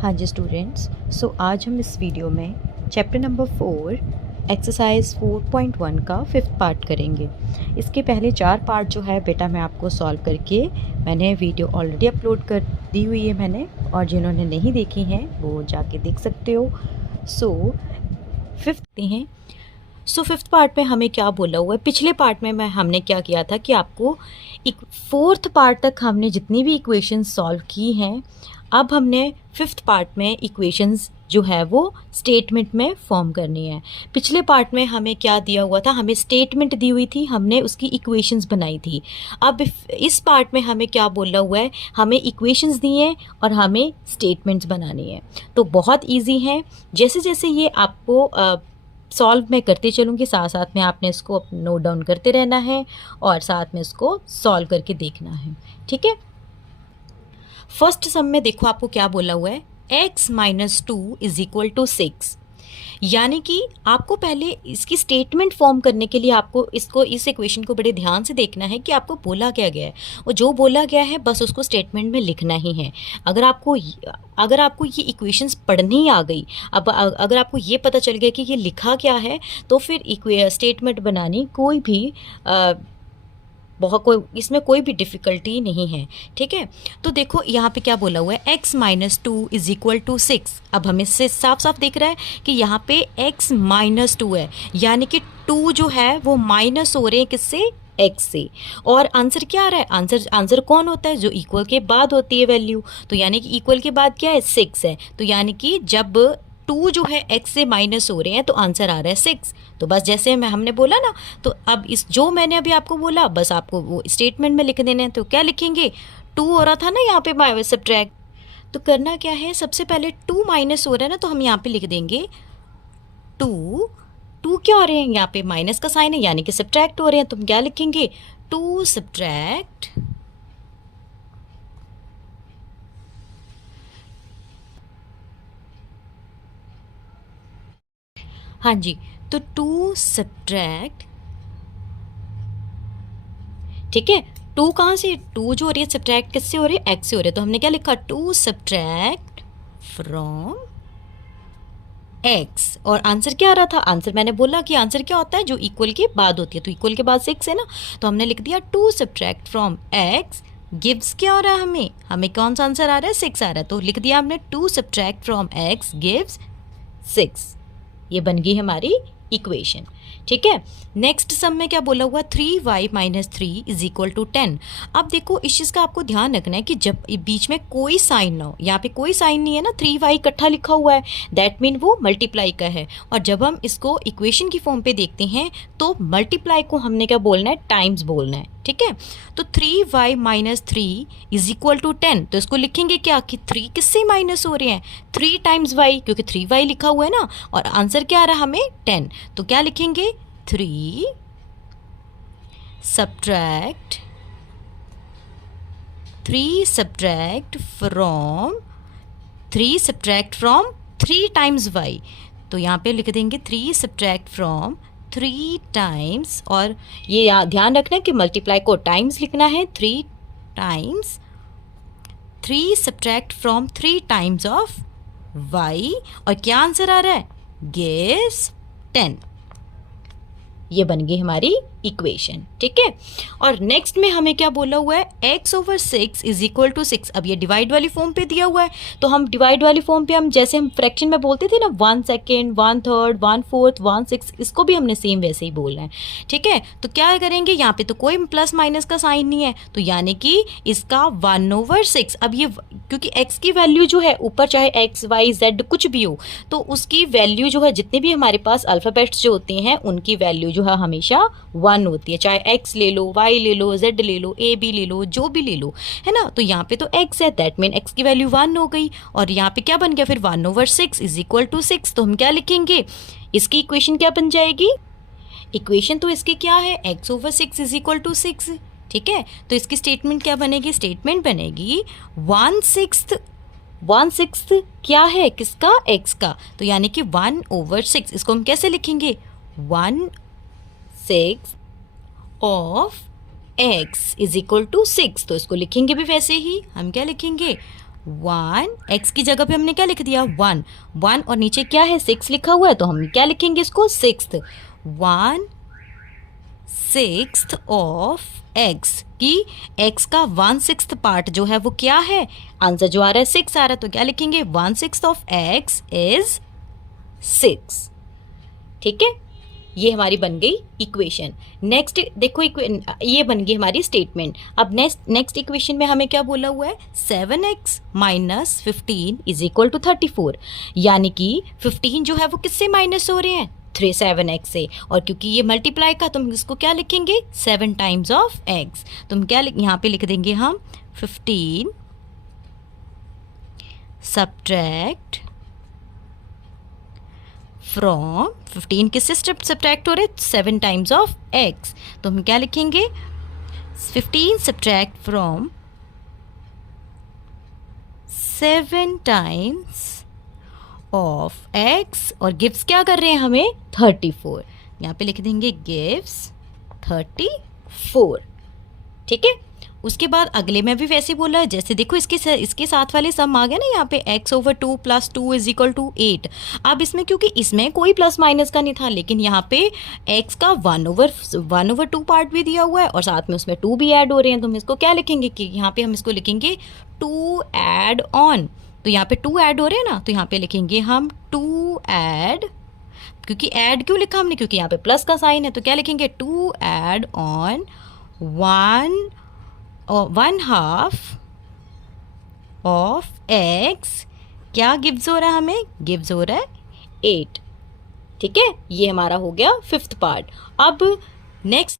हाँ जी स्टूडेंट्स, सो आज हम इस वीडियो में चैप्टर नंबर 4 एक्सरसाइज 4.1 का 5th पार्ट करेंगे। इसके पहले 4 पार्ट जो है बेटा मैं आपको सॉल्व करके मैंने वीडियो ऑलरेडी अपलोड कर दी हुई है मैंने, और जिन्होंने नहीं देखी हैं वो जाके देख सकते हो। सो 5th पार्ट में हमें क्या बोला हुआ है। पिछले पार्ट में हमने क्या किया था कि आपको 4th पार्ट तक हमने जितनी भी इक्वेशंस सॉल्व की हैं, अब हमने 5th पार्ट में इक्वेशंस जो है वो स्टेटमेंट में फॉर्म करनी है। पिछले पार्ट में हमें क्या दिया हुआ था, हमें स्टेटमेंट दी हुई थी, हमने उसकी इक्वेशंस बनाई थी। अब इस पार्ट में हमें क्या बोला हुआ है, हमें इक्वेशंस दी हैं और हमें स्टेटमेंट्स बनानी है। तो बहुत ईजी है। जैसे जैसे ये आपको सॉल्व मैं करते चलूँगी, साथ साथ में आपने इसको नोट डाउन करते रहना है और साथ में इसको सॉल्व करके देखना है, ठीक है। फर्स्ट सम में देखो आपको क्या बोला हुआ है, x - 2 = 6। यानी कि आपको पहले इसकी स्टेटमेंट फॉर्म करने के लिए आपको इस इक्वेशन को बड़े ध्यान से देखना है कि आपको बोला क्या गया है, और जो बोला गया है बस उसको स्टेटमेंट में लिखना ही है। अगर आपको ये इक्वेशंस पढ़नी आ गई, अब अगर आपको ये पता चल गया कि ये लिखा क्या है, तो फिर स्टेटमेंट बनानी इसमें कोई भी डिफ़िकल्टी नहीं है, ठीक है। तो देखो यहाँ पे क्या बोला हुआ है, x - 2 = 6। अब हमें इससे साफ साफ दिख रहा है कि यहाँ पे x - 2 है, यानी कि 2 जो है वो माइनस हो रहे हैं किससे, x से। और आंसर क्या आ रहा है, आंसर कौन होता है, जो इक्वल के बाद होती है वैल्यू। तो यानी कि इक्वल के बाद क्या है, 6 है। तो यानी कि जब 2 जो है x से माइनस हो रहे हैं तो आंसर आ रहा है 6। तो बस जैसे हमने बोला ना, तो अब जो मैंने अभी आपको बोला बस आपको वो स्टेटमेंट में लिख देने हैं। तो क्या लिखेंगे, 2 हो रहा था ना यहाँ पे सब्ट्रैक्ट, तो करना क्या है, सबसे पहले 2 माइनस हो रहा है ना, तो हम यहाँ पे लिख देंगे 2 क्या हो रहे हैं, यहाँ पे माइनस का साइन है यानी कि सब्ट्रैक्ट हो रहे हैं। तो हम क्या लिखेंगे, 2 सब्ट्रैक्ट हाँ जी, तो 2 सब्ट्रैक्ट, ठीक है। 2 कहाँ से, 2 जो हो रही है सब्ट्रैक्ट किससे हो रही है, x से हो रही है। तो हमने क्या लिखा, 2 सब्ट्रैक्ट फ्रॉम x। और आंसर क्या आ रहा था, आंसर मैंने बोला कि आंसर क्या होता है, जो इक्वल के बाद होती है। तो इक्वल के बाद 6 है ना, तो हमने लिख दिया 2 सब्ट्रैक्ट फ्रॉम x गिव्स क्या हो रहा है, हमें कौन सा आंसर आ रहा है, 6 आ रहा है। तो लिख दिया हमने 2 सब्ट्रैक्ट फ्रॉम x गिव्स 6। ये बन गई हमारी इक्वेशन, ठीक है। नेक्स्ट सम में क्या बोला हुआ, 3y - 3 = 10। अब देखो इस चीज़ का आपको ध्यान रखना है कि जब बीच में कोई साइन ना हो, यहाँ पे कोई साइन नहीं है ना, 3y इकट्ठा लिखा हुआ है, दैट मीन वो मल्टीप्लाई का है। और जब हम इसको इक्वेशन की फॉर्म पे देखते हैं तो मल्टीप्लाई को हमने क्या बोलना है, टाइम्स बोलना है, ठीक है। तो 3y - 3 = 10। तो इसको लिखेंगे क्या कि 3 किससे माइनस हो रहे हैं, 3 टाइम्स y, क्योंकि 3y लिखा हुआ है ना, और आंसर क्या आ रहा है हमें 10। तो क्या लिखेंगे, 3 सब्ट्रैक्ट फ्रॉम 3 टाइम्स y। तो यहाँ पे लिख देंगे 3 सब्ट्रैक्ट फ्रॉम 3 टाइम्स, और ये ध्यान रखना है कि मल्टीप्लाई को टाइम्स लिखना है, 3 times 3 subtract from 3 times of y। और क्या आंसर आ रहा है, गिव्स 10। ये बन गई हमारी इक्वेशन, ठीक है। और नेक्स्ट में हमें क्या बोला हुआ है, x/6 = 6। अब ये डिवाइड वाली फॉर्म पे दिया हुआ है, तो हम डिवाइड वाली फॉर्म पे जैसे हम फ्रैक्शन में बोलते थे ना, 1/2, 1/3, 1/4, 1/6, इसको भी हमने सेम वैसे ही बोलना है, ठीक है। तो क्या करेंगे, यहाँ पे तो कोई प्लस माइनस का साइन नहीं है, तो यानी कि इसका 1/6। अब ये क्योंकि x की वैल्यू जो है ऊपर चाहे x, y, z कुछ भी हो, तो उसकी वैल्यू जो है, जितने भी हमारे पास अल्फ़ाबेट्स जो होते हैं उनकी वैल्यू जो है हमेशा 1 होती है, चाहे x ले लो, y ले लो, z ले लो, a b ले लो, जो भी ले लो, है ना। तो यहाँ पे तो x है, दैट मीन x की वैल्यू 1 हो गई, और यहाँ पे क्या बन गया फिर 1/6 = 6। तो हम क्या लिखेंगे, इसकी इक्वेशन क्या बन जाएगी, इक्वेशन तो इसकी क्या है, x/6 = 6, ठीक है। तो इसकी स्टेटमेंट क्या बनेगी, स्टेटमेंट बनेगी 1/6 क्या है, किसका, x का। तो यानी कि 1/6, इसको हम कैसे लिखेंगे, 1/6 ऑफ x = 6। तो इसको लिखेंगे भी वैसे ही, हम क्या लिखेंगे, 1, x की जगह पे हमने क्या लिख दिया 1 1 और नीचे क्या है 6 लिखा हुआ है, तो हम क्या लिखेंगे इसको 6th 1/6 ऑफ x की x का 1/6 पार्ट जो है वो क्या है, आंसर जो आ रहा है 6 आ रहा है, तो क्या लिखेंगे 1/6 ऑफ x इज 6। ठीक है, ये हमारी बन गई इक्वेशन। नेक्स्ट देखो ये बन गई हमारी स्टेटमेंट। अब नेक्स्ट इक्वेशन में हमें क्या बोला हुआ है 7x - 15 इज इक्वल टू 34, यानी कि 15 जो है वो किससे माइनस हो रहे हैं 7x से, और क्योंकि ये मल्टीप्लाई का तो हम इसको क्या लिखेंगे 7 टाइम्स ऑफ x, तो हम क्या यहाँ पे लिख देंगे हम 15 सब्ट्रैक्ट फ्रॉम 15 किससे सब्ट्रैक्ट हो रहे 7 टाइम्स ऑफ x, तो हम क्या लिखेंगे 15 subtract from 7 times of x, और गिव्स क्या कर रहे हैं हमें 34, यहाँ पे लिख देंगे गिव्स 34। ठीक है, उसके बाद अगले में भी वैसे बोला है, जैसे देखो इसके साथ वाले सम आ गए ना यहाँ पे x/2 + 2 इज इक्वल टू 8। अब इसमें क्योंकि इसमें कोई प्लस माइनस का नहीं था, लेकिन यहाँ पे x का 1/2 पार्ट भी दिया हुआ है और साथ में उसमें 2 भी ऐड हो रहे हैं, तो हम इसको क्या लिखेंगे कि यहाँ पे हम इसको लिखेंगे 2 ऐड ऑन, तो यहाँ पे 2 ऐड हो रहे हैं ना, तो यहाँ पे लिखेंगे हम 2 ऐड, क्योंकि ऐड क्यों लिखा हमने, क्योंकि यहाँ पे प्लस का साइन है, तो क्या लिखेंगे 2 ऐड ऑन 1/2 ऑफ x, क्या गिव्स हो रहा है हमें, गिव्स हो रहा है 8। ठीक है, ये हमारा हो गया 5th पार्ट। अब नेक्स्ट